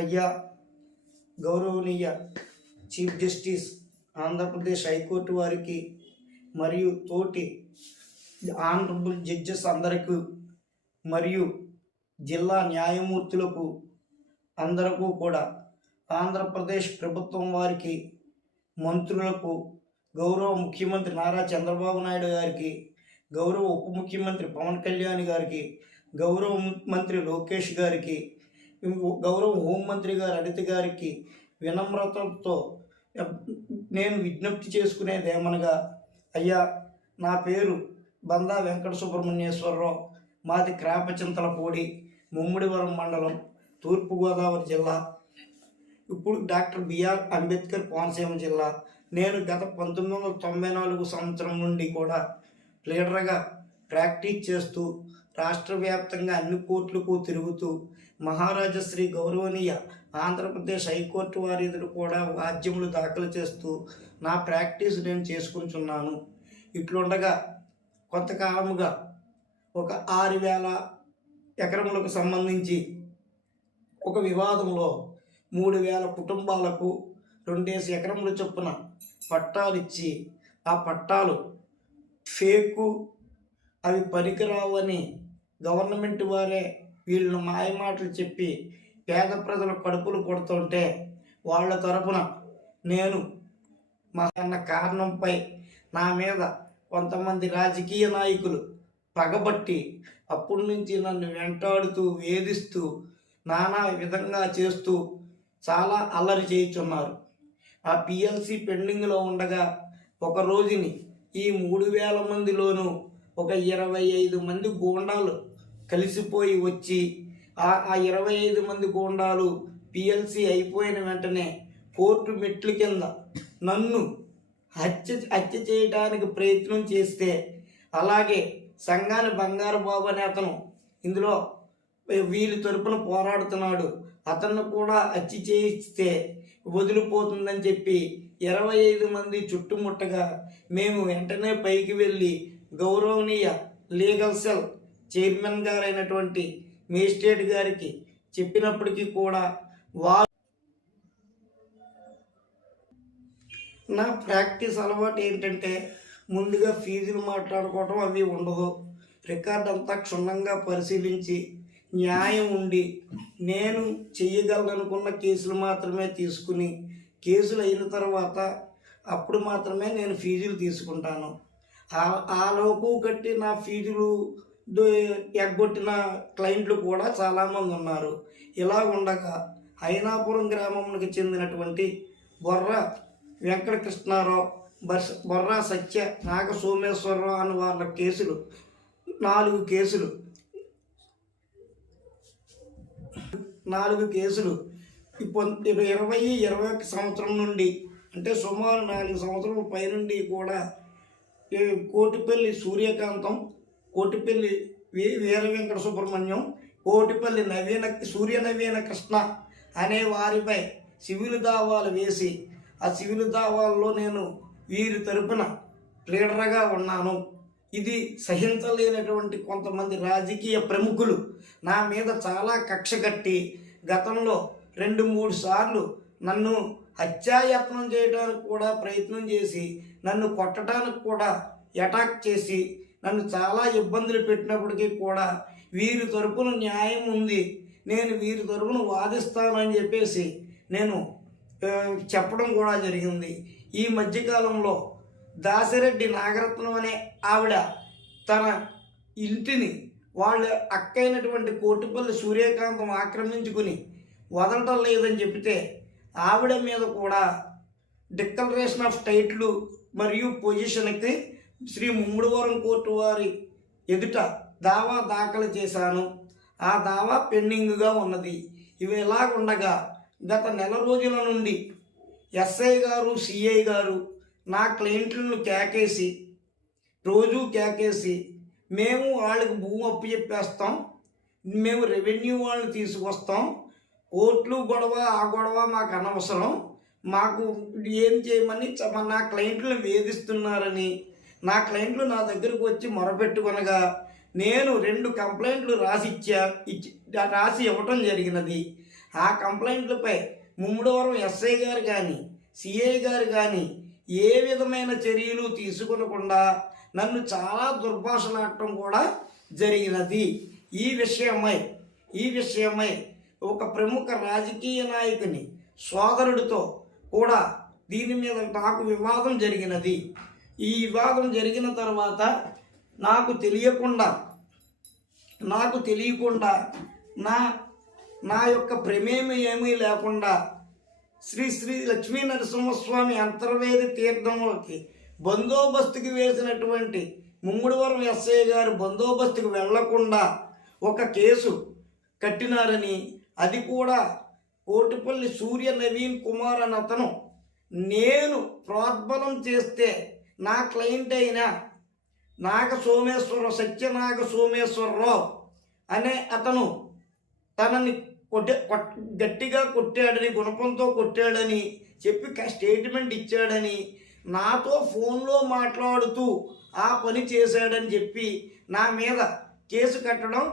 అయ్యా గౌరవనీయ chief justice Andhra Pradesh high court వారికి మరియు తోటి ఆనరబుల్ జడ్జెస్ అందరికీ మరియు జిల్లా న్యాయమూర్తులకు అందరికీ కూడా ఆంధ్రప్రదేశ్ ప్రభుత్వం వారికి మంత్రులకు గౌరవ ముఖ్యమంత్రి నారా చంద్రబాబు నాయుడు గారికి గౌరవ ఉప ముఖ్యమంత్రి పవన్ కళ్యాణ్ గారికి గౌరవ మంత్రి లోకేష్ గారికి గౌరవ హోంమంత్రి గారు అనిత గారికి వినమ్రతతో నేను విజ్ఞప్తి చేసుకునేది ఏమనగా, అయ్యా నా పేరు బందా వెంకట సుబ్రహ్మణ్యేశ్వరరావు, మాది క్రాపచింతలపూడి, ముమ్మిడివరం మండలం, తూర్పుగోదావరి జిల్లా. ఇప్పుడు డాక్టర్ బిఆర్ అంబేద్కర్ కోనసీమ జిల్లా. నేను గత 1994 సంవత్సరం నుండి కూడా లీడర్గా ప్రాక్టీస్ చేస్తూ రాష్ట్ర వ్యాప్తంగా అన్ని కోర్టులకు తిరుగుతూ మహారాజశ్రీ గౌరవనీయ ఆంధ్రప్రదేశ్ హైకోర్టు వారి ఎదురు కూడా వాద్యములు దాఖలు చేస్తూ నా ప్రాక్టీస్ నేను చేసుకుంటున్నాను. ఇట్లుండగా కొంతకాలముగా ఒక 6,000 ఎకరములకు సంబంధించి ఒక వివాదంలో 3,000 కుటుంబాలకు 2 ఎకరముల చొప్పున పట్టాలు ఇచ్చి ఆ పట్టాలు ఫేకు, అవి పనికిరావు అని గవర్నమెంట్ వారే వీళ్ళను మాయమాటలు చెప్పి పేద ప్రజల కడుపులు కొడుతుంటే వాళ్ళ తరపున నేను అన్న కారణంపై నా మీద కొంతమంది రాజకీయ నాయకులు పగబట్టి అప్పటి నుంచి నన్ను వెంటాడుతూ వేధిస్తూ నానా విధంగా చేస్తూ చాలా అల్లరి చేయుచున్నారు. ఆ పిఎల్సి పెండింగ్లో ఉండగా ఒక రోజుని ఈ 3,000 మందిలోనూ ఒక 25 మంది గూండాలు కలిసిపోయి వచ్చి ఆ 25 మంది గూండాలు పిఎల్సి అయిపోయిన వెంటనే కోర్టు మెట్ల కింద నన్ను హత్య చేయడానికి ప్రయత్నం చేస్తే, అలాగే సంఘాని బంగారు బాబు అనే అతను ఇందులో వీళ్ళ తరపున పోరాడుతున్నాడు, అతన్ని కూడా హత్య చేయిస్తే వదిలిపోతుందని చెప్పి 25 మంది చుట్టుముట్టగా మేము వెంటనే పైకి వెళ్ళి గౌరవనీయ లీగల్ సెల్ చైర్మన్ గారైనటువంటి మేజిస్ట్రేట్ గారికి చెప్పినప్పటికీ కూడా వారు నా ప్రాక్టీస్ అలవాటు ఏంటంటే ముందుగా ఫీజులు మాట్లాడుకోవడం అవి ఉండదు. రికార్డ్ అంతా క్షుణ్ణంగా పరిశీలించి న్యాయం ఉండి నేను చెయ్యగలనుకున్న కేసులు మాత్రమే తీసుకుని కేసులు అయిన తర్వాత అప్పుడు మాత్రమే నేను ఫీజులు తీసుకుంటాను. ఆ లోపు కట్టి నా ఫీజులు ఎగ్గొట్టిన క్లయింట్లు కూడా చాలామంది ఉన్నారు. ఇలా ఉండగా అయినాపురం గ్రామంకి చెందినటువంటి బొర్రా వెంకట కృష్ణారావు, బొర్రా సత్య, నాగ సోమేశ్వరరావు అని వాళ్ళ కేసులు 4 కేసులు 2021 సంవత్సరం నుండి, అంటే సుమారు 4 సంవత్సరాల పైనుండి కూడా కోటిపల్లి సూర్యకాంతం, కోటిపల్లి వీర వెంకట సుబ్రహ్మణ్యం, కోటిపల్లి సూర్య నవీన కృష్ణ అనే వారిపై సివిల్ దావాలు వేసి ఆ సివిల్ దావాల్లో నేను వీరి తరపున లీడర్గా ఉన్నాను. ఇది సహించలేనటువంటి కొంతమంది రాజకీయ ప్రముఖులు నా మీద చాలా కక్ష కట్టి గతంలో 2-3 సార్లు నన్ను హత్యాయత్నం చేయడానికి కూడా ప్రయత్నం చేసి నన్ను కొట్టడానికి కూడా అటాక్ చేసి నన్ను చాలా ఇబ్బందులు పెట్టినప్పటికీ కూడా వీరి తరపున న్యాయం ఉంది, నేను వీరి తరపున వాదిస్తానని చెప్పేసి నేను చెప్పడం కూడా జరిగింది. ఈ మధ్యకాలంలో దాసిరెడ్డి నాగరత్నం అనే ఆవిడ తన ఇంటిని వాళ్ళ అక్కైనటువంటి కోటిపల్లి సూర్యకాంతం ఆక్రమించుకుని వదలటం లేదని చెబితే ఆవిడ మీద కూడా డిక్లరేషన్ ఆఫ్ టైటిల్ మరియు పొజిషన్కి శ్రీ ముమ్మిడివరం కోర్టు వారి ఎదుట దావా దాఖలు చేశాను. ఆ దావా పెండింగ్గా ఉన్నది. ఇవి ఎలాగుండగా గత నెల రోజుల నుండి ఎస్ఐ గారు, సిఐ గారు నా క్లయింట్లను రోజు కేకేసి మేము వాళ్ళకి భూమి అప్పు చెప్పేస్తాం, మేము రెవెన్యూ వాళ్ళని తీసుకొస్తాం, కోర్టులు గొడవ ఆ గొడవ మాకు అనవసరం, మాకు ఏం చేయమని నా క్లయింట్లను వేధిస్తున్నారని నా క్లయింట్లు నా దగ్గరకు వచ్చి మొరపెట్టుకొనగా నేను 2 కంప్లైంట్లు రాసి ఇవ్వటం జరిగినది. ఆ కంప్లైంట్లపై ముమ్మడివరం ఎస్ఐ గారు కానీ సిఐ గారు కానీ ఏ విధమైన చర్యలు తీసుకొనకుండా నన్ను చాలా దుర్భాషలాడటం కూడా జరిగినది. ఈ విషయమై ఒక ప్రముఖ రాజకీయ నాయకుని సోదరుడితో కూడా దీని మీద నాకు వివాదం జరిగినది. ఈ వివాదం జరిగిన తర్వాత నాకు తెలియకుండా నా యొక్క ప్రమేయం ఏమీ లేకుండా శ్రీ శ్రీ లక్ష్మీ నరసింహస్వామి అంతర్వేది తీర్థంలోకి బందోబస్తుకి వేసినటువంటి ముమ్మడివరం ఎస్ఐ గారు బందోబస్తుకు వెళ్లకుండా ఒక కేసు కట్టినారని, అది కూడా కోటిపల్లి సూర్య నవీన్ కుమార్ అని అతను నేను ప్రోద్బలం చేస్తే నా క్లయింట్ అయిన సత్యనాగ సోమేశ్వరరావు అనే అతను తనని గట్టిగా కొట్టాడని, గుణపంతో కొట్టాడని చెప్పి స్టేట్మెంట్ ఇచ్చాడని, నాతో ఫోన్లో మాట్లాడుతూ ఆ పని చేశాడని చెప్పి నా మీద కేసు కట్టడం